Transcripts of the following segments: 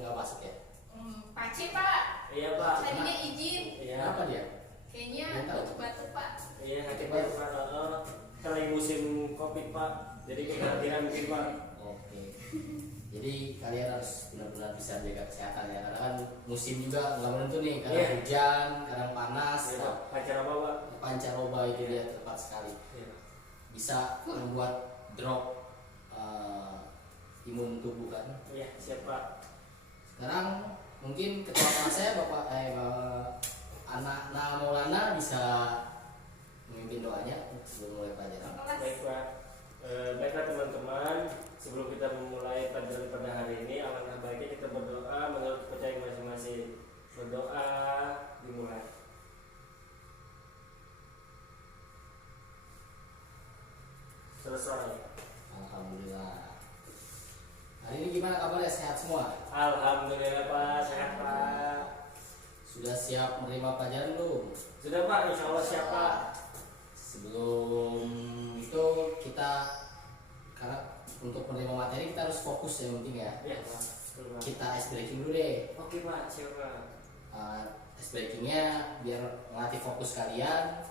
nggak masuk ya? Pace Pak. Iya Pak. Tadinya izin. Iya. Kenapa dia? Kayaknya Belum tahu. batuk-batuk Pak. Iya, sakit baru Pak. Kan lagi musim Covid Pak. Jadi kekhawatiran mungkin Pak. Oke. Jadi kalian harus benar-benar bisa jaga kesehatan ya, karena kan musim juga nggak menentu nih, kadang Iya. hujan, kadang panas. Iya Pak. Pancaroba Pak. Pancaroba itu dia tepat sekali. Iya. Bisa membuat drop imun tubuh kan. Iya, siap Pak. Sekarang mungkin ketua kelas saya Bapak anak Maulana bisa memimpin doanya sebelum mulai pelajaran. Baik Pak. Baiklah teman-teman, sebelum kita memulai pelajaran pada hari ini, alangkah baiknya kita berdoa menurut kepercayaan masing-masing. Berdoa dimulai. Selesai. Alhamdulillah. Hari ini gimana kabarnya? Sehat semua? Alhamdulillah Pak, sehat Pak. Sudah siap menerima pelajaran belum? Sudah Pak, insya Allah siap Pak. Sebelum itu kita, karena untuk menerima materi kita harus fokus yang penting ya. Iya Pak. Betul, Pak. Kita ice breaking dulu deh. Oke Pak, siap Pak. Ice breakingnya biar melatih fokus kalian.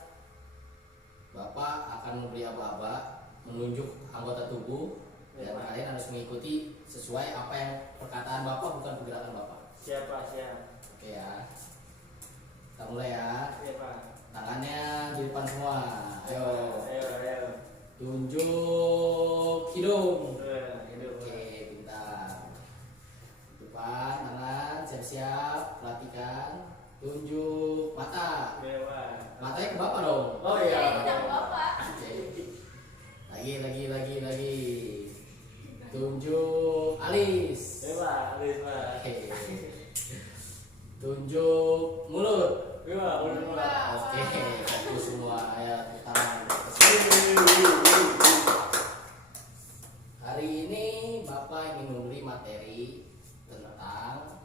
Bapak akan memberi aba-aba menunjuk anggota tubuh Ya, dan Pak. kalian harus mengikuti sesuai apa yang perkataan Bapak, bukan pergerakan Bapak. Siap Pak, siap. Oke ya. Kita mulai ya. Iya Pak. Tangannya di depan semua. Ayo. Ayo. Tunjuk hidung. Hidup. Oke, pintar. Depan, tangan, siap-siap, perhatikan. Tunjuk mata. Iya Pak. Matanya ke Bapak dong. Oh Iya, iya. ini nama Bapak. Oke. Lagi. Tunjuk alis. Iya Pak, habis Pak. Oke. Tunjuk mulut. Iya Pak, udah Pak. Oke, fokus semua ya, tangan. Hari ini Bapak ingin memberi materi tentang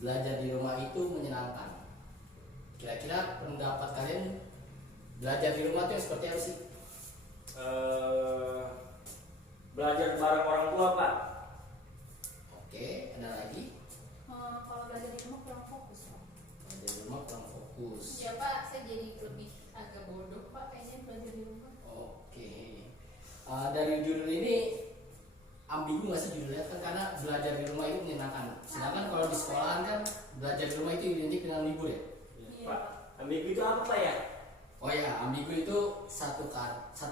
belajar di rumah itu menyenangkan. Kira-kira pendapat kalian belajar di rumah itu yang seperti apa sih? Belajar bareng orang tua Pak. Oke, ada lagi? Kalau belajar di rumah kurang fokus Pak. Belajar di rumah kurang fokus. Ya Pak, saya jadi lebih agak bodoh Pak kayaknya belajar di rumah. Oke. Dari judul ini ambigu nggak sih judulnya kan, karena belajar di rumah itu menyenangkan. Sedangkan kalau di sekolahan kan belajar di rumah itu identik dengan libur ya. Iya. Pak, ambigu itu apa Pak ya? Oh ya, ambigu itu satu kata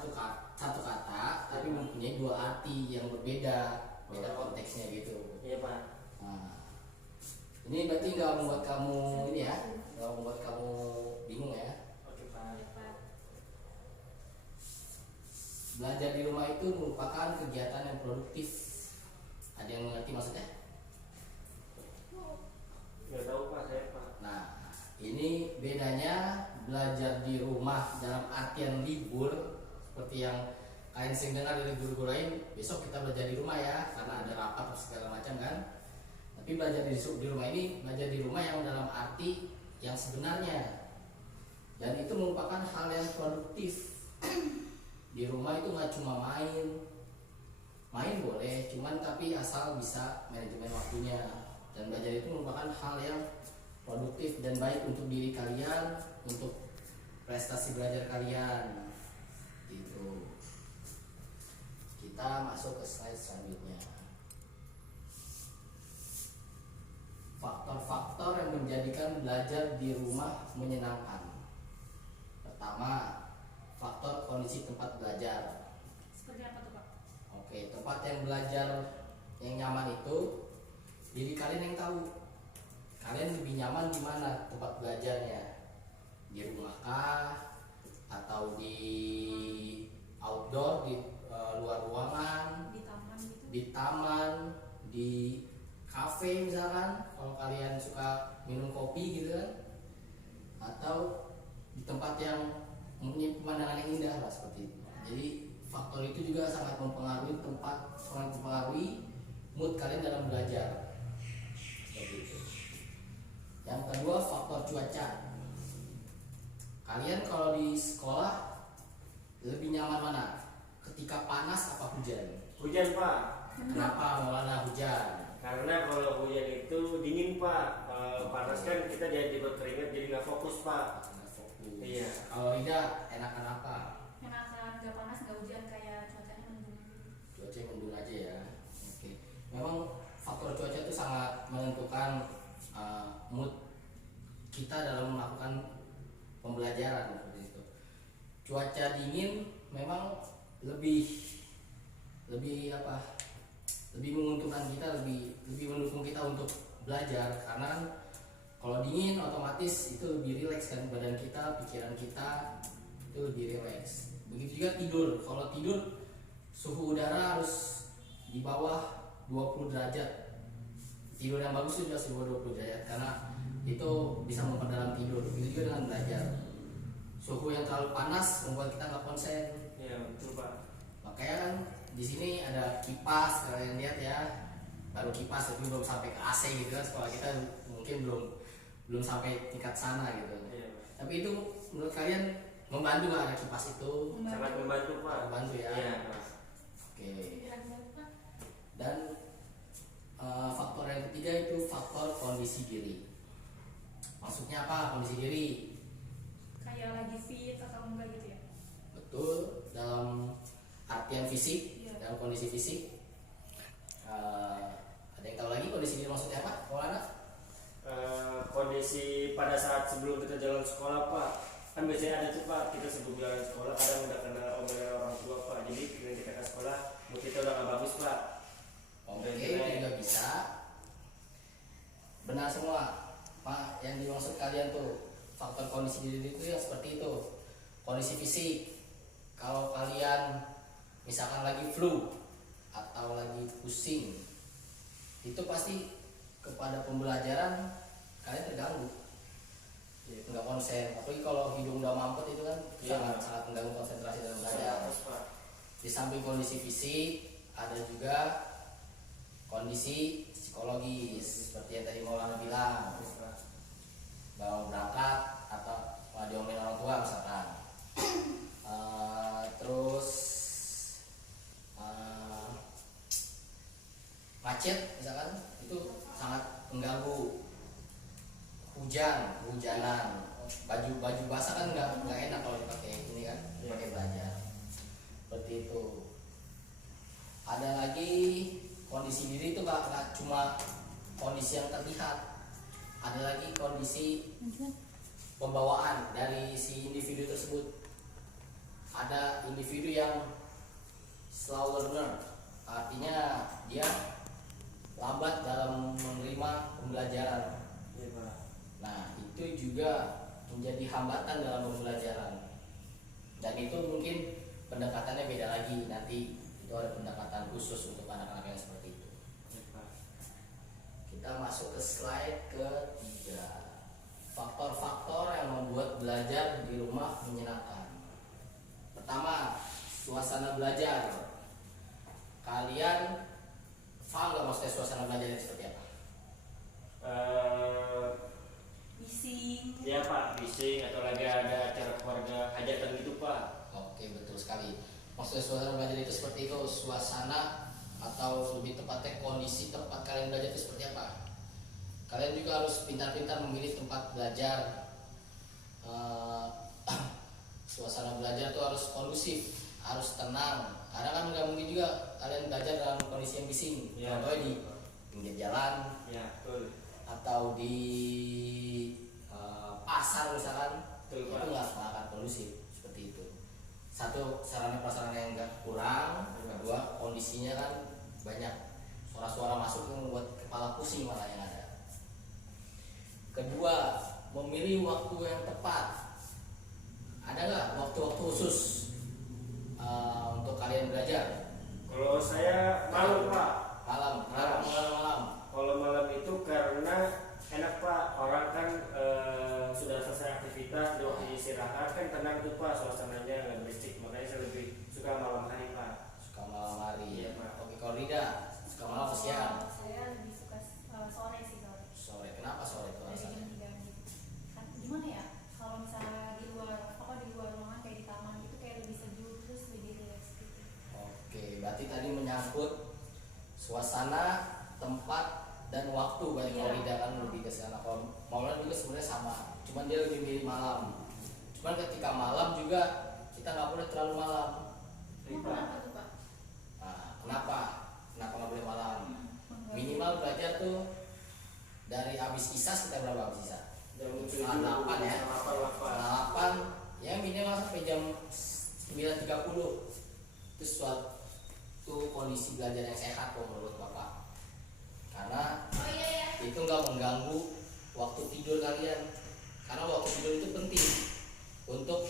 tapi mempunyai dua arti yang berbeda, beda konteksnya gitu. Iya Pak. Nah, ini berarti nggak membuat kamu ini ya, nggak membuat kamu bingung ya. Oke Pak. Iya Pak. Belajar di rumah itu merupakan kegiatan yang produktif. Ada yang mengerti maksudnya? Nggak tahu Pak, saya Pak. Nah, ini bedanya belajar di rumah dalam artian libur, seperti yang kalian sering dengar dari guru-guru lain, besok kita belajar di rumah ya, karena ada rapat segala macam kan. Tapi belajar di rumah ini, belajar di rumah yang dalam arti yang sebenarnya, dan itu merupakan hal yang produktif. Di rumah itu nggak cuma main boleh, cuman tapi asal bisa manajemen waktunya. Dan belajar itu merupakan hal yang produktif dan baik untuk diri kalian, untuk prestasi belajar kalian. Gitu. Kita masuk ke slide selanjutnya. Faktor-faktor yang menjadikan belajar di rumah menyenangkan. Pertama, faktor kondisi tempat belajar. Seperti apa tuh Pak? Oke, tempat yang belajar yang nyaman itu diri kalian yang tahu. Kalian lebih nyaman di mana tempat belajarnya? Di rumah kah? Atau di outdoor, di luar ruangan, Di taman gitu. di taman, di kafe misalkan, kalau kalian suka minum kopi gitu kan, atau di tempat yang mempunyai pemandangan yang indah lah seperti itu. Jadi faktor itu juga sangat mempengaruhi sangat mempengaruhi mood kalian dalam belajar. Seperti itu. Yang kedua, faktor cuaca. Kalian kalau di sekolah lebih nyaman mana? Ketika panas apa hujan? Hujan Pak. Kenapa Maulana hujan? Karena kalau hujan itu dingin pak, kalau panas kan kita jadi berkeringat jadi nggak fokus pak. Nggak fokus. Iya. Kalau Ida enakan apa? Enakan nggak panas nggak hujan kayak cuacanya mendung. Cuaca mendung aja ya. Oke. Memang faktor cuaca itu sangat menentukan mood kita dalam melakukan pembelajaran seperti itu. Cuaca dingin memang lebih apa? Lebih menguntungkan kita, lebih mendukung kita untuk belajar, karena kan kalau dingin otomatis itu lebih rileks kan badan kita, pikiran kita itu lebih rileks. Begitu juga tidur. Kalau tidur suhu udara harus di bawah 20 derajat. Tidur yang bagus itu harus di bawah 20 derajat karena itu bisa memperdalam tidur. Begitu juga dengan belajar. Suhu yang terlalu panas membuat kita nggak konsen. Iya betul pak. Makanya kan di sini ada kipas, kalian lihat ya, baru kipas tapi belum sampai ke AC gitu kan. Sekolah kita mungkin belum sampai tingkat sana gitu. Iya. Tapi itu menurut kalian membantu nggak ada kipas itu? Sangat membantu pak. Membantu ya. Iya pak. Oke. Kira-kira Pak, Dan faktor yang ketiga itu faktor kondisi diri. Maksudnya apa kondisi diri? kayak lagi fit atau enggak gitu ya? Betul, dalam artian fisik, Iya. dalam kondisi fisik. Ada yang tahu lagi kondisi diri maksudnya apa? Maulana? Kondisi pada saat sebelum kita jalan sekolah pak, kan biasanya ada tuh pak kita sebelum jalan sekolah kadang udah kena omelan orang tua pak, jadi ketika kita ke sekolah mood kita udah nggak bagus pak. Oke, itu juga bisa. Benar semua. Pak, yang dimaksud kalian tuh faktor kondisi diri itu yang seperti itu. Kondisi fisik. Kalau kalian misalkan lagi flu atau lagi pusing, itu pasti kepada pembelajaran kalian terganggu. Nggak konsen. Apalagi kalau hidung udah mampet itu kan Iya. sangat mengganggu konsentrasi dalam belajar. Terus pak. Di samping kondisi fisik ada juga kondisi psikologis seperti yang tadi Maulana bilang, mau berangkat atau mau diomelin orang tua misalkan. Terus macet misalkan itu sangat mengganggu. Hujanan, baju basah kan nggak enak kalau dipakai ini kan, dipakai belajar. Seperti itu. Ada lagi kondisi diri itu nggak cuma kondisi yang terlihat, ada lagi kondisi pembawaan dari si individu tersebut. Ada individu yang slow learner, artinya dia lambat dalam menerima pembelajaran. Iya pak. Nah, itu juga menjadi hambatan dalam pembelajaran. Dan itu mungkin pendekatannya beda lagi. Nanti itu ada pendekatan khusus untuk anak-anak yang seperti itu. Iya pak. Kita masuk ke slide ketiga. Faktor-faktor yang membuat belajar di rumah menyenangkan. Pertama, suasana belajar. Kalian paham nggak maksudnya suasana belajar itu seperti apa? Bising. Ya pak, bising atau lagi ada acara keluarga hajatan gitu pak. Oke, betul sekali. Maksudnya suasana belajar itu seperti itu, suasana atau lebih tepatnya kondisi tempat kalian belajar itu seperti apa? Kalian juga harus pintar-pintar memilih tempat belajar. Suasana belajar itu harus kondusif, harus tenang. Karena kan nggak mungkin juga kalian belajar dalam kondisi yang bising. Ya. Contohnya di pinggir jalan Ya betul. atau di pasar misalkan, Betul, itu Pak. nggak akan kondusif seperti itu. Satu, sarana prasarana yang nggak kurang. Kedua, kondisinya kan banyak suara-suara masuk yang membuat kepala pusing malah yang ada. Kedua, memilih waktu yang tepat. Ada nggak waktu-waktu khusus untuk kalian belajar? Kalau saya malam pak. Malam. Kalau malam itu karena enak pak, orang kan sudah selesai aktivitas di waktu istirahat kan tenang tuh pak, suasananya nggak berisik, makanya saya lebih suka malam hari pak. Suka malam hari. Iya, Pak. Oke, kalau Rida suka malam atau siang? Saya lebih suka sore sih sore. Sore. Kenapa sore itu Dari alasannya? jam 3 gitu. Kan gimana ya? Kalau misalnya di luar ruangan kayak di taman gitu kayak lebih sejuk terus lebih rileks gitu. Oke, berarti tadi menyangkut suasana, tempat, dan waktu banyak. Iya. Kalau Rida kan lebih ke sana. Kalau Maulana juga sebenarnya sama, cuman dia lebih milih malam. Cuman ketika malam juga kita nggak boleh terlalu malam. Emang kenapa tuh Pak? Nah, kenapa nggak boleh malam? Mengganggu. Minimal belajar tuh dari habis isya, kita berapa habis isya? Jam 7 Setengah 8 ya. setengah 8. Setengah 8 ya, minimal sampai jam 9.30. Itu suatu kondisi belajar yang sehat kok menurut Bapak, karena itu nggak mengganggu waktu tidur kalian. Karena waktu tidur itu penting. Untuk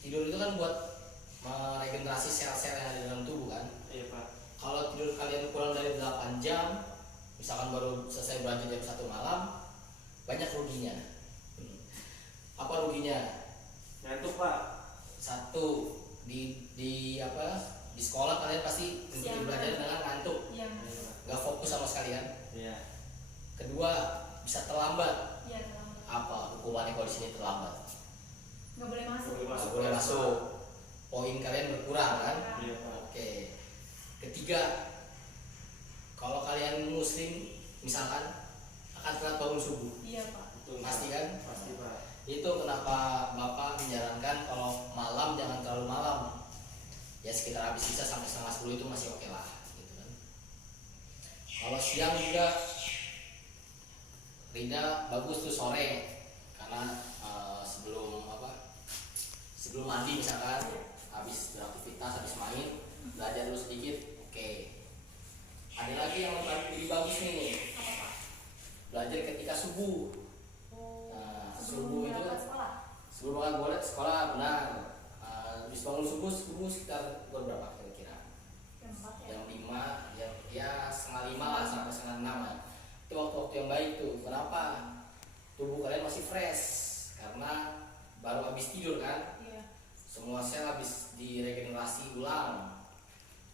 tidur itu kan buat meregenerasi sel-sel yang ada dalam tubuh kan. Iya Pak. Kalau tidur kalian kurang dari 8 jam, misalkan baru selesai belajar jam 1 malam, banyak ruginya. Apa ruginya? Ngantuk Pak. Satu, di sekolah kalian pasti Siang. belajar dengan ngantuk, Iya. nggak fokus sama sekali kan. Iya. Kedua, bisa terlambat. Iya, terlambat. Apa hukumannya kalau di sini terlambat? Nggak boleh masuk. Nggak boleh masuk. Poin kalian berkurang kan. Iya Pak. Oke. Ketiga, kalau kalian muslim misalkan akan telat bangun subuh, Iya Pak. Betul, pasti Pak. kan? Pasti Pak. Itu kenapa Bapak menyarankan kalau malam jangan terlalu malam. Ya sekitar habis isya sampai setengah 10 itu masih oke lah, gitu kan. Kalau siang juga Rida bagus tuh sore, karena sebelum mandi misalkan, habis beraktivitas, habis main, belajar dulu sedikit, oke. Ada lagi yang lebih bagus nih, Apa Pak? belajar ketika subuh. Nah, subuh itu berangkat sekolah. sebelum berangkat boleh sekolah, benar. Habis bangun subuh sekitar pukul berapa kira-kira? Jam 4 ya. Jam 5, ya setengah 5 lah sampai setengah 6 lah. Itu waktu-waktu yang baik tuh. Kenapa? Tubuh kalian masih fresh karena baru habis tidur kan. Iya. Semua sel habis diregenerasi ulang.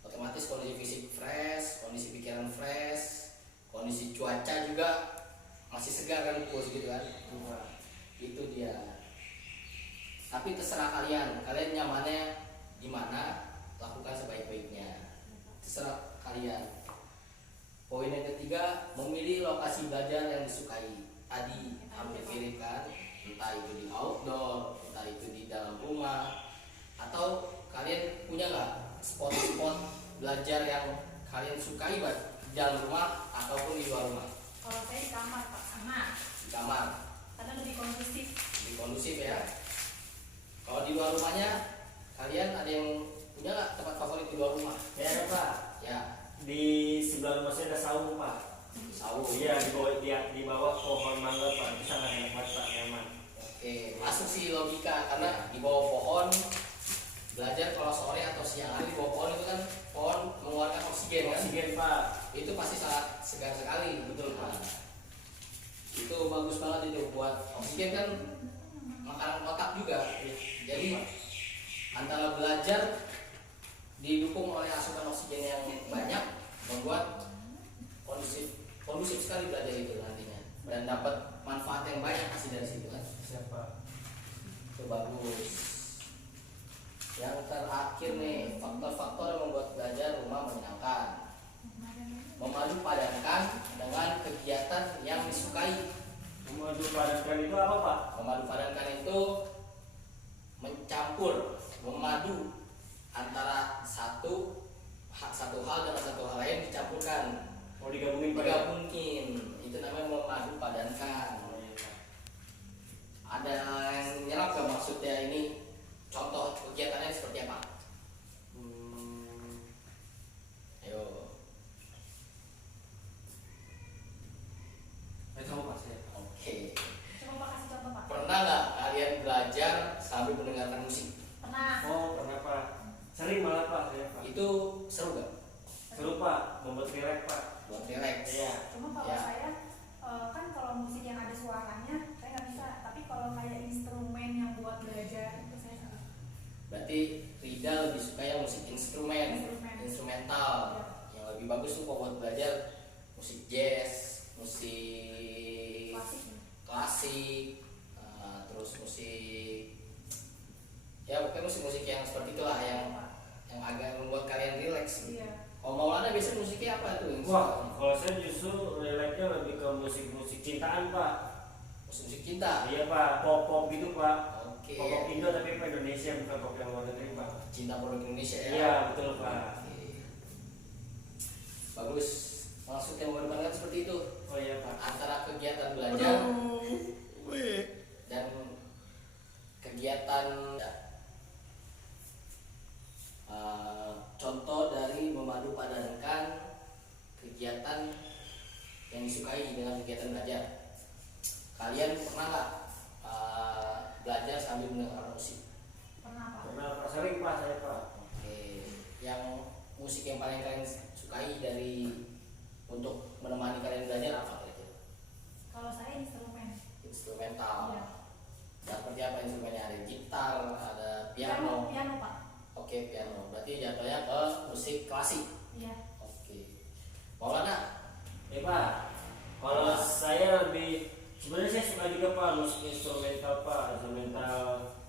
Otomatis kondisi fisik fresh, kondisi pikiran fresh, kondisi cuaca juga masih segar kan, bos gitu kan. Itu dia. Tapi terserah kalian nyamannya gimana, lakukan sebaik-baiknya, terserah kalian. Poin yang ketiga, memilih lokasi belajar yang disukai. Tadi hampir mirip kan, entah itu di outdoor, entah itu di dalam rumah, atau kalian punya nggak spot-spot belajar yang kalian sukai buat di dalam rumah ataupun di luar rumah? Kalau saya di kamar Pak, kamar. Di kamar, Karena lebih kondusif. lebih kondusif ya. Kalau di luar rumahnya, kalian ada yang punya nggak tempat favorit di luar rumah? Ya ada Pak. Ya, Di sebelah rumah saya ada saung Pak. saung. Iya, di bawah pohon mangga Pak. Itu sangat enak banget Pak, nyaman. Oke, masuk sih logika, karena di bawah pohon belajar kalau sore atau siang hari di bawah pohon itu kan pohon mengeluarkan oksigen kan. Oksigen Pak. Itu pasti sangat segar sekali. Betul Pak. Itu bagus banget itu buat oksigen kan, makanan otak juga. Jadi antara belajar didukung oleh asupan oksigen yang banyak, membuat kondusif sekali belajar itu nantinya, dan dapat manfaat yang banyak pasti dari situ kan. Siapa? Itu bagus. Yang terakhir nih, faktor-faktor yang membuat belajar rumah menyenangkan. Memadu padankan dengan kegiatan yang disukai. Memadu padankan itu apa Pak? Memadu padankan itu mencampur, memadu antara satu hal dengan satu hal lain, dicampurkan, Mau digabungin Pak? digabungin. Itu namanya memadu padankan. Oh, iya, Pak. Ada yang nyerap gak maksudnya ini? Contoh kegiatannya seperti apa? Ayo. Tahu Pak saya. Oke. Coba Pak kasih contoh Pak. Pernah nggak kalian belajar sambil mendengarkan musik? Pernah. Oh, pernah Pak. Sering malah Pak saya Pak. Itu seru gak? Seru Pak, membuat rileks Pak. Buat relax. Iya. Cuma kalau Ya. saya kan kalau musik yang ada suaranya saya nggak bisa. Tapi kalau kayak instrumen yang buat belajar itu saya suka. Berarti Rida lebih suka yang musik instrumental. Ya. Yang lebih bagus tuh kalau buat belajar musik jazz, musik Klasik. klasik, terus musik, ya pokoknya musik-musik yang seperti itulah, yang agak membuat kalian relax gitu. Iya. Oh, Maulana biasanya musiknya apa tuh? Yang Wah, suka? kalau saya justru relate-nya lebih ke musik-musik cintaan pak. Musik cinta. Iya pak, pop-pop gitu pak. Oke. Pop Indo tapi pak Indonesia bukan pop yang luar negeri pak. Cinta produk Indonesia ya. Iya betul pak. Oke. Bagus. Maksud yang berbarengan seperti itu. Oh iya pak. Antara kegiatan belajar dan kegiatan contoh dari memadu padankan kegiatan yang disukai dengan kegiatan belajar. Kalian pernah nggak belajar sambil mendengarkan musik? Pernah pak. Pernah pak, sering pak saya pak. Oke, yang musik yang paling kalian sukai dari untuk menemani kalian belajar apa kira-kira? Kalau saya instrumen. Instrumental. Iya. Seperti apa instrumennya? Ada gitar, ada piano. Piano pak. Oke, piano. Berarti jatuhnya ke musik klasik. Iya. Oke. Maulana, Ya pak. Kalau saya lebih sebenarnya saya suka juga pak musik instrumental pak, instrumental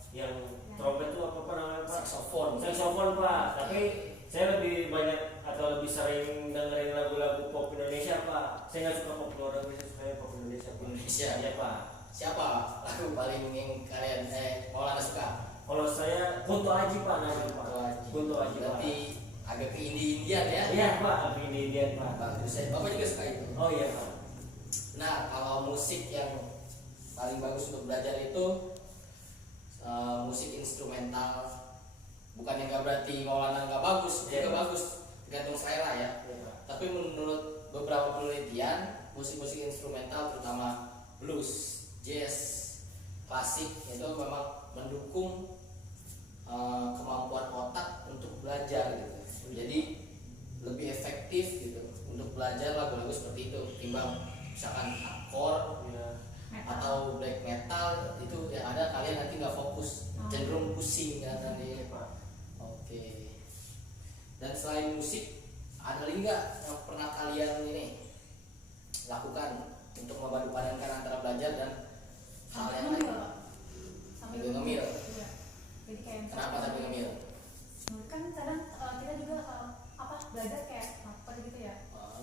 yang trompet itu apa pak namanya pak? saksofon. Saksofon pak. Tapi saya lebih banyak atau lebih sering dengerin lagu-lagu pop Indonesia pak. Saya nggak suka pop luar negeri, saya suka pop Indonesia pak. Indonesia. Iya pak. Siapa lagu paling yang kalian Maulana suka? Kalau saya Kunto Aji pak namanya pak. Kunto Aji pak. Berarti agak ke Indian ya? Iya pak, tapi ini dia pak. Bagus. Bapak juga suka itu. Oh iya pak. Nah, kalau musik yang paling bagus untuk belajar itu musik instrumental. Bukan yang nggak berarti Maulana nggak bagus, juga bagus, tergantung selera ya. Iya pak. Tapi menurut beberapa penelitian, musik-musik instrumental terutama blues, jazz, klasik itu memang mendukung kemampuan otak untuk belajar gitu. Jadi lebih efektif gitu untuk belajar lagu-lagu seperti itu timbang misalkan hardcore Iya. atau black metal itu yang ada kalian nanti nggak fokus, cenderung pusing kan nanti. Iya pak. Oke. Dan selain musik, ada lagi nggak yang pernah kalian ini lakukan untuk memadu padankan antara belajar dan hal yang lain? Sambil ngemil. Iya. Jadi kayak Kenapa sambil ngemil? kan kadang kita juga belajar kayak apa gitu ya.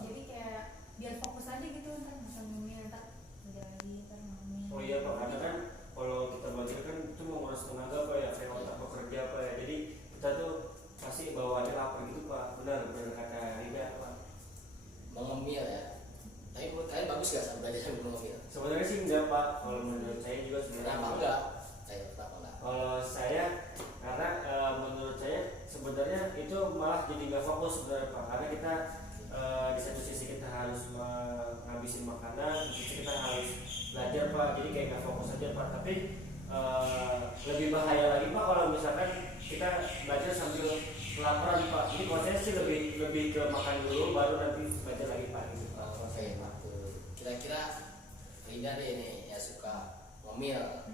Jadi kayak biar fokus aja gitu ntar bisa ngemil ntar belajar lagi ntar ngemil. Oh iya pak, karena kan kalau kita belajar kan itu menguras tenaga pak ya, kayak otak bekerja pak ya. Jadi kita tuh pasti bawaannya lapar gitu pak. Benar kata Rida pak. Mengemil ya. Tapi menurut kalian bagus nggak sambil belajar sambil mengemil? Sebenarnya sih enggak pak. Kalau menurut saya juga sebenarnya Kenapa enggak? Kenapa enggak? Kalau saya karena menurut saya sebenarnya itu malah jadi nggak fokus sebenarnya pak. Karena kita di satu sisi kita harus ngabisin makanan, di sisi kita harus belajar pak. Jadi kayak nggak fokus aja pak. Tapi lebih bahaya lagi pak kalau misalkan kita belajar sambil kelaparan pak. Jadi kalau saya sih lebih ke makan dulu baru nanti belajar lagi pak. Gitu. Oke, kira-kira Rida deh nih ya suka ngemil.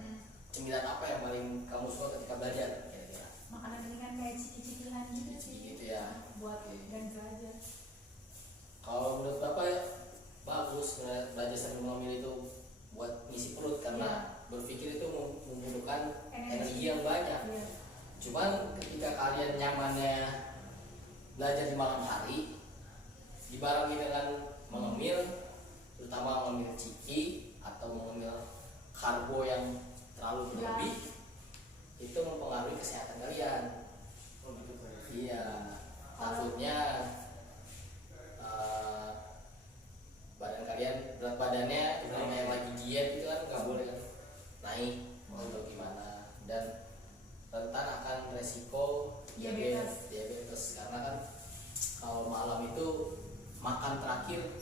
Cemilan apa yang paling kamu suka ketika belajar kira-kira? Makanan ringan kayak ciki-cikilan gitu sih. Gitu ya. Buat ganjel aja. Kalau menurut Bapak ya bagus belajar sambil mengemil itu buat ngisi perut karena berpikir itu membutuhkan energi yang banyak. Iya. Cuman ketika kalian nyamannya belajar di malam hari dibarengi dengan mengemil, terutama mengemil ciki atau mengemil karbo yang terlalu berlebih, itu mempengaruhi kesehatan kalian. Oh gitu pak. Iya, takutnya badan kalian, berat badannya yang lagi diet itu kan nggak boleh naik atau gimana, dan rentan akan resiko diabetes karena kan kalau malam itu makan terakhir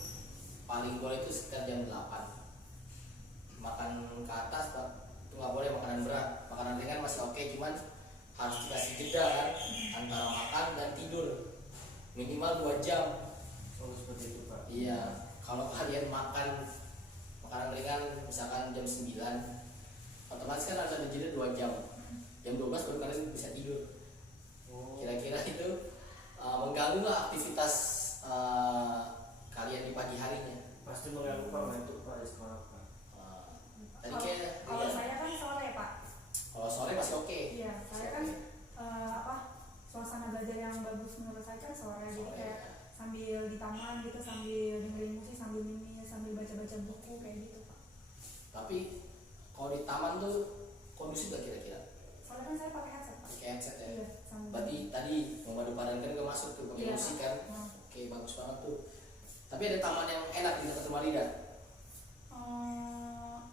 paling boleh itu sekitar jam 8. Makan ke atas Pak, itu nggak boleh makanan berat. Makanan ringan masih oke, cuman harus dikasih jeda kan antara makan dan tidur minimal 2 jam. Oh seperti itu pak. Iya, kalau kalian makan makanan ringan misalkan jam 9, otomatis kan harus ada jeda 2 jam. Jam 12 baru kalian bisa tidur. Kira-kira itu mengganggu nggak aktivitas kalian di pagi harinya? Pasti mengganggu pak, ngantuk pak di sekolah pak. Tadi kayak Kalau saya kan sore pak. kalau sore masih oke. Iya, saya kan suasana belajar yang bagus menurut saya kan sore. Jadi kayak Tapi kalau di taman tuh kondusif gak kira-kira? Soalnya kan saya pakai headset Pak. Pakai headset ya. Iya, sama. Berarti tadi memadu padankan gak masuk tuh pakai Iya, musik Pak. kan? Hmm. Oke, bagus banget tuh. Tapi ada taman yang enak di dekat rumah Lida.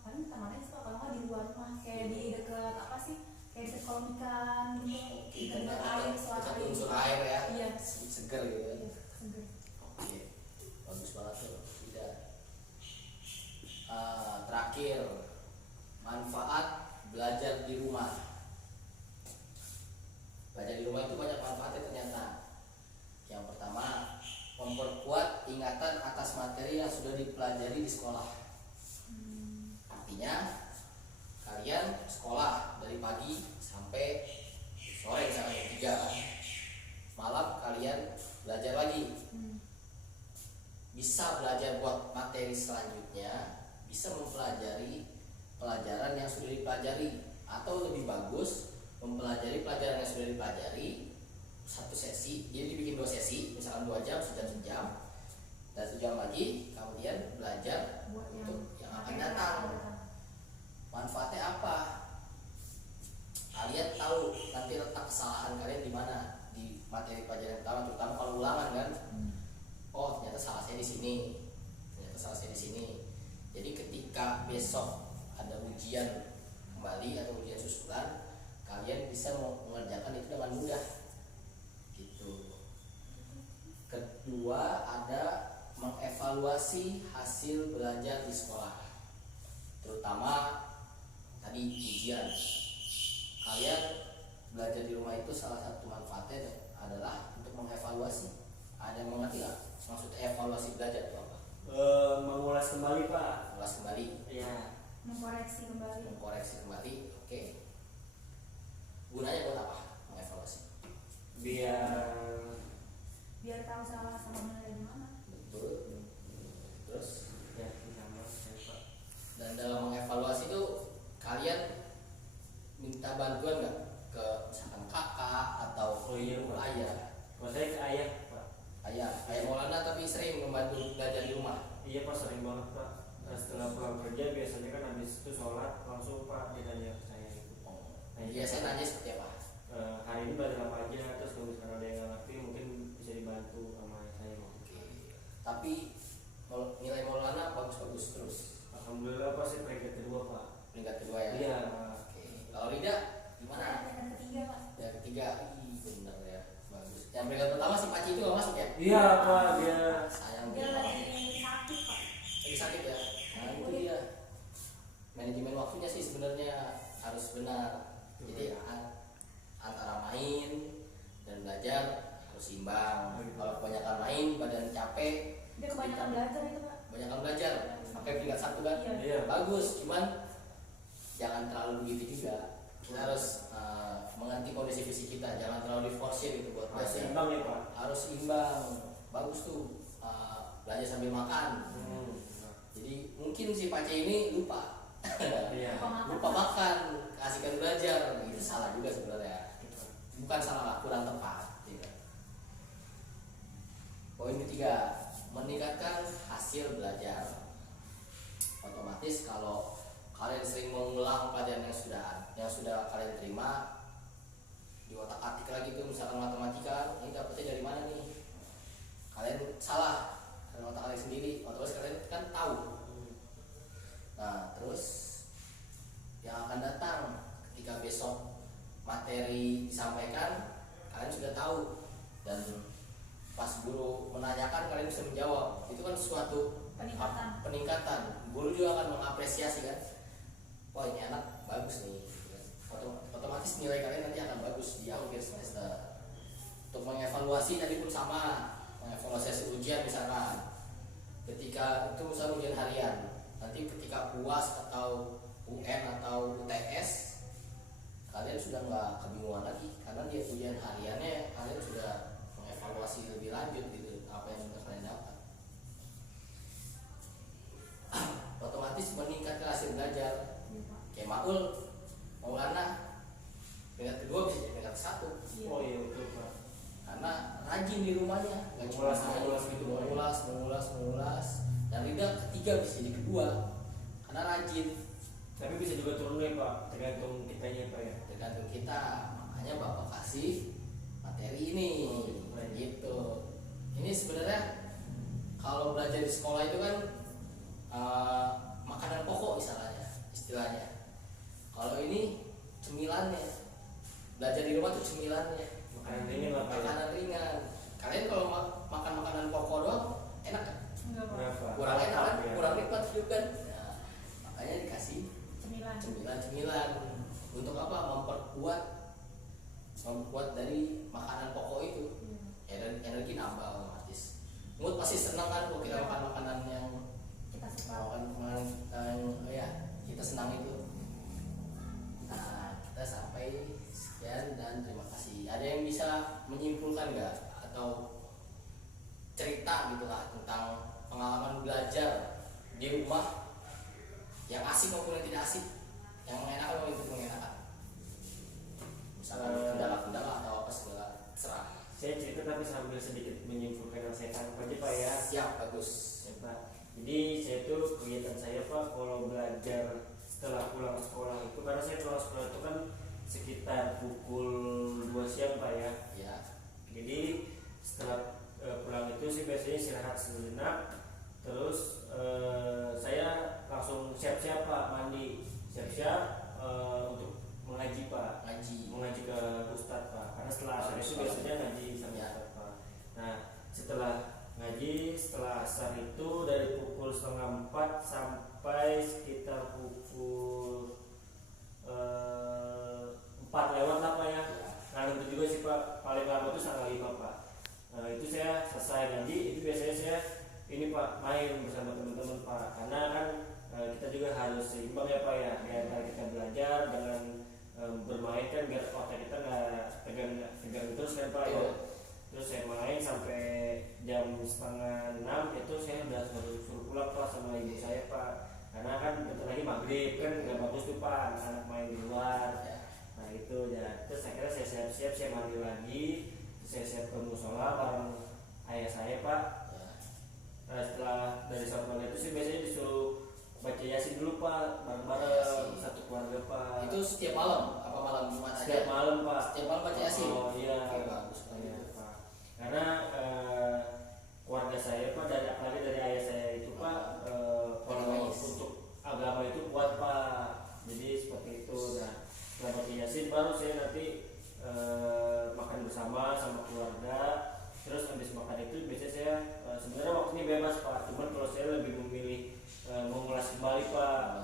Paling tamannya sih Pak, kalau nggak di luar rumah kayak di dekat apa sih? Kayak dekat kolam ikan gitu. Oke, Di dekat karena air, suara dekat air. unsur air ya. Iya. Seger gitu kan. Iya, seger. Oke, bagus banget tuh. Tidak. Terakhir, manfaat belajar di rumah. Belajar di rumah itu banyak manfaatnya ternyata. Yang pertama, memperkuat ingatan atas materi yang sudah dipelajari di sekolah. Artinya, kalian sekolah dari pagi sampai sore misalnya jam 3 kan. Malam kalian belajar lagi. Bisa belajar buat materi selanjutnya, bisa mempelajari pelajaran yang sudah dipelajari, atau lebih bagus mempelajari pelajaran yang sudah dipelajari satu sesi, jadi dibikin 2 sesi, misalkan 2 jam, sejam, dan 1 jam lagi kemudian belajar Buat untuk yang akan materi datang. Manfaatnya apa? Kalian tahu nanti letak kesalahan kalian di mana di materi pelajaran pertama, terutama kalau ulangan kan. Oh, ternyata salah saya di sini. Ternyata salah saya di sini. Jadi ketika besok ada ujian kembali atau ujian susulan, kalian bisa mengerjakan itu dengan mudah. Gitu. Kedua, ada mengevaluasi hasil belajar di sekolah. Terutama tadi ujian. Kalian belajar di rumah itu salah satu manfaatnya adalah untuk mengevaluasi. Ada yang mengerti nggak maksud evaluasi belajar itu apa? Mengulas kembali Pak. Mengulas kembali, Iya. Mengkoreksi kembali. mengkoreksi kembali. Oke. Gunanya buat apa mengevaluasi? Biar tahu salah sama benar dari mana. Betul. Terus ya sama saya Pak. dan dalam mengevaluasi itu kalian minta bantuan nggak ke misalkan kakak atau Oh iya, ke Pak. ayah? Kalau saya ke ayah Pak. Ayah Maulana tapi sering membantu belajar di rumah. Iya Pak, sering banget Pak. Nah, setelah pulang kerja biasanya kan habis itu sholat langsung Pak dia tanya ke saya itu. Nah, Biasanya nanya seperti apa? Hari ini belajar apa aja, terus kalau misalkan ada yang nggak ngerti mungkin bisa dibantu sama saya Pak. Oke. Tapi kalau nilai Maulana bagus-bagus terus. Alhamdulillah Pak, saya peringkat kedua Pak. Peringkat kedua ya. Iya. Oke. Kalau Rida gimana? Yang ketiga Pak. Yang ketiga, bener ya, bagus. Yang peringkat pertama si Paci itu nggak masuk ya? Iya Pak, dia Sayang Dia dia. lagi sakit Pak. Lagi sakit ya. Nah itu dia. Manajemen waktunya sih sebenarnya harus benar. Jadi antara main dan belajar harus imbang. Kalau kebanyakan main badan capek. Dia kebanyakan belajar itu Pak. Kebanyakan belajar. Makanya peringkat 1 kan. Iya. Bagus, cuman jangan terlalu begitu juga. Kita harus mengerti kondisi fisik kita, jangan terlalu diforsir gitu buat harus belajar. imbang ya Pak. Harus imbang, bagus tuh belajar sambil makan. Jadi mungkin si Pace ini lupa, Iya. lupa makan, kasihkan belajar, itu salah juga sebenarnya. Bukan salah, kurang tepat. Gitu. Poin ketiga, meningkatkan hasil belajar. Otomatis kalau kalian sering mengulang pelajaran yang sudah kalian terima, di otak atik lagi tuh, misalkan matematika, ini dapetnya dari mana nih? Kalian salah, karena otak kalian sendiri, otomatis kalian kan tahu. Nah terus yang akan datang ketika besok materi disampaikan, kalian sudah tahu, dan pas guru menanyakan kalian bisa menjawab. Itu kan suatu peningkatan. Guru juga akan mengapresiasi kan, wah ini anak bagus nih. Otomatis nilai kalian nanti akan bagus di akhir semester. Untuk mengevaluasi tadi pun sama, mengevaluasi hasil ujian misalkan. Ketika itu misalnya ujian harian, nanti ketika UAS atau UN atau UTS, kalian sudah nggak kebingungan lagi, karena di ujian hariannya kalian sudah mengevaluasi lebih lanjut gitu apa yang sudah kalian dapat. Otomatis meningkatkan hasil belajar. Kayak Maulana peringkat kedua bisa jadi peringkat 1. Oh iya betul Pak. Karena rajin di rumahnya, nggak cuma mengulas gitu, mengulas. Dan Rida ketiga bisa jadi kedua karena rajin. Tapi bisa juga turun nih Pak, tergantung kitanya Pak ya. Tergantung kita, makanya bapak kasih materi ini gitu. Ini sebenarnya kalau belajar di sekolah itu kan makanan pokok misalnya istilahnya. Kalau ini cemilannya, belajar di rumah tuh cemilannya, Makanan ringan lah Pak ya. makanan ringan. Kalian kalau makan makanan pokok doang enak kan? Enggak Pak. Berapa? Kurang enak kan? Ya. Kurang nikmat hidup kan? Nah, makanya dikasih Cemilan. cemilan untuk apa? Memperkuat dari makanan pokok itu. Ya, dan energi nambah otomatis. Mood pasti senang kan kalau kita makan makanan yang Kita suka. makanan ya kita senang itu. Nah, kita sampai sekian dan terima kasih. Ada yang bisa menyimpulkan nggak atau cerita gitulah tentang pengalaman belajar di rumah yang asik maupun yang tidak asik, yang mengenakan maupun tidak mengenakan, misalkan kendala-kendala atau apa segala serah. Saya cerita tapi sambil sedikit menyimpulkan yang saya tangkap aja Pak ya. Siap, bagus. Ya, Pak. Jadi saya tuh kegiatan saya Pak kalau belajar setelah pulang sekolah itu, karena saya pulang sekolah itu kan sekitar pukul 2 siang Pak ya. Ya, Jadi setelah pulang itu sih biasanya istirahat sejenak, terus saya langsung siap-siap Pak, mandi, siap-siap untuk mengaji Pak, mengaji ke Ustadz Pak, karena setelah asar itu biasanya ngaji sama Ya. Ustadz Pak. Nah setelah ngaji, setelah asar itu dari pukul 3:30 sampai sekitar pukul 4 lewat lah Pak ya. ya. Nah itu juga sih Pak, paling lama itu 4:30 Pak. Nah itu saya selesai ngaji, itu biasanya saya ini Pak main bersama teman-teman Pak, karena kan kita juga harus seimbang ya Pak ya, antara kita belajar dengan bermain kan biar otak kita nggak tegang terus kan Pak ya. Terus saya main sampai jam 5:30 itu saya udah suruh pulang Pak sama ibu saya Pak, karena kan bentar lagi maghrib kan nggak bagus tuh Pak anak main di luar. Nah itu ya, terus akhirnya saya siap-siap, saya mandi lagi, terus saya siap ke musola bareng ayah saya Pak. Nah, setelah dari sholat itu sih biasanya disuruh baca yasin dulu Pak, bareng-bareng satu keluarga Pak. Itu setiap malam apa malam Jumat aja? Setiap malam Pak. Setiap malam baca yasin. Oh iya. Oke, bagus Iya, banget. Pak. Karena keluarga saya Pak, dari apalagi dari ayah saya itu Pak, kalau Organis. untuk agama itu kuat Pak. Jadi seperti itu. Nah, setelah baca yasin baru saya nanti makan bersama sama keluarga. Terus habis makan itu biasanya saya sebenarnya waktunya bebas Pak. Cuman kalau saya lebih memilih mengulas kembali Pak.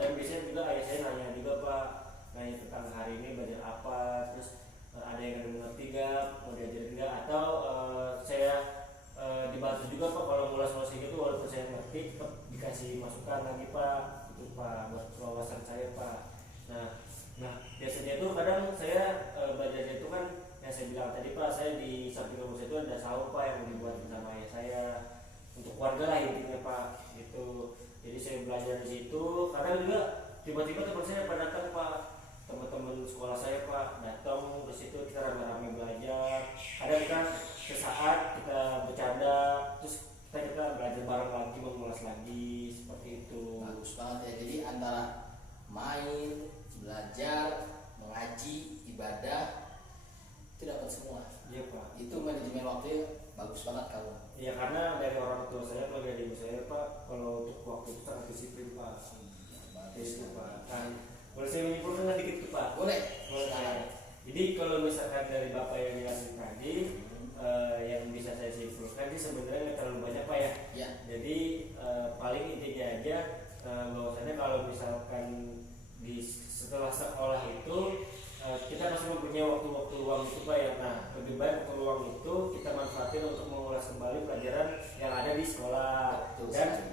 Dan biasanya juga ayah saya nanya juga Pak, nanya tentang hari ini belajar apa, terus ada yang mengerti gak, mau diajarin gak, atau saya dibantu juga Pak kalau ngulas-ngulas gitu, walaupun saya ngerti tetap dikasih masukan lagi Pak, itu Pak buat wawasan saya Pak. Nah biasanya itu kadang saya belajarnya itu kan yang saya bilang tadi Pak, saya di samping kampus itu ada sahur Pak yang dibuat bersama ayah saya untuk keluarga lah intinya Pak itu. Jadi saya belajar di situ, kadang juga tiba-tiba teman saya pada datang Pak, teman-teman sekolah saya Pak datang ke situ, kita rame-rame belajar. Kadang kita sesaat kita bercanda, terus kita belajar bareng lagi, mengulas lagi seperti itu. Bagus banget ya. Jadi antara main, belajar, mengaji, ibadah itu dapat semua. Iya Pak. Itu manajemen waktu bagus banget kamu. Ya karena dari orang tua saya, kalau dari ibu saya Pak, kalau untuk waktu itu sangat disiplin Pak. Bagus Itu Pak. Nah, boleh saya menyimpulkan dikit tuh Pak? Boleh. Boleh. Jadi kalau misalkan dari Bapak yang jelasin tadi, yang bisa saya simpulkan sih sebenarnya nggak terlalu banyak Pak ya. Ya. Jadi paling intinya aja bahwasannya kalau misalkan setelah sekolah itu kita masih mempunyai waktu-waktu luang itu Pak ya. Nah lebih baik waktu luang itu kita manfaatin untuk mengulas kembali pelajaran yang ada di sekolah. Betul Dan sekali.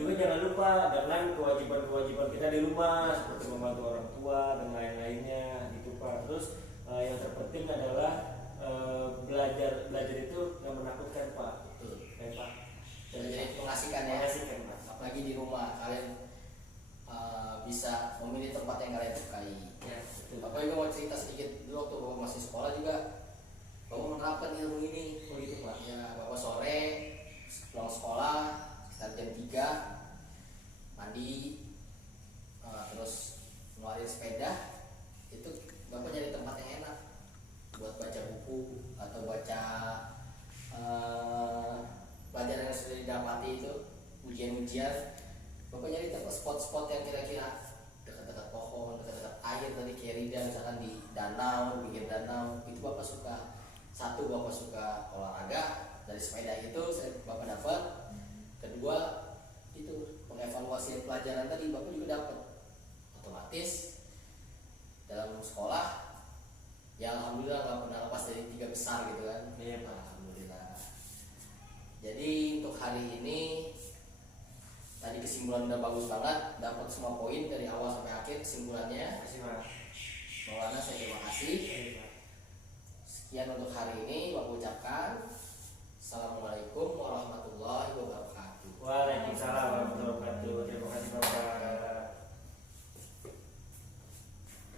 juga jangan lupa dengan kewajiban-kewajiban kita di rumah seperti membantu orang tua dan lain-lainnya gitu Pak. Terus yang terpenting adalah belajar itu yang menakutkan Pak. Betul. Ya, Pak. Jadi mengasihkan ya. Mengasihkan, Pak. Apalagi di rumah kalian bisa memilih tempat yang kalian sukai. Ya, betul. Bapak juga mau cerita sedikit dulu waktu Bapak masih sekolah juga. Bapak menerapkan ilmu ini. Oh gitu Pak. Ya, Bapak sore pulang sekolah sekitar jam 3 mandi, satu bapak suka olahraga, dari sepeda itu bapak dapat. Kedua itu pengevaluasian pelajaran tadi bapak juga dapat. Otomatis dalam sekolah ya alhamdulillah nggak pernah lepas dari 3 besar gitu kan. Iya, Pak. Alhamdulillah. Jadi untuk hari ini tadi kesimpulan udah bagus banget, dapat semua poin dari awal sampai akhir kesimpulannya. Terima kasih, Pak. Maulana saya terima kasih. Iya, Pak. Sekian untuk hari ini Bapak ucapkan.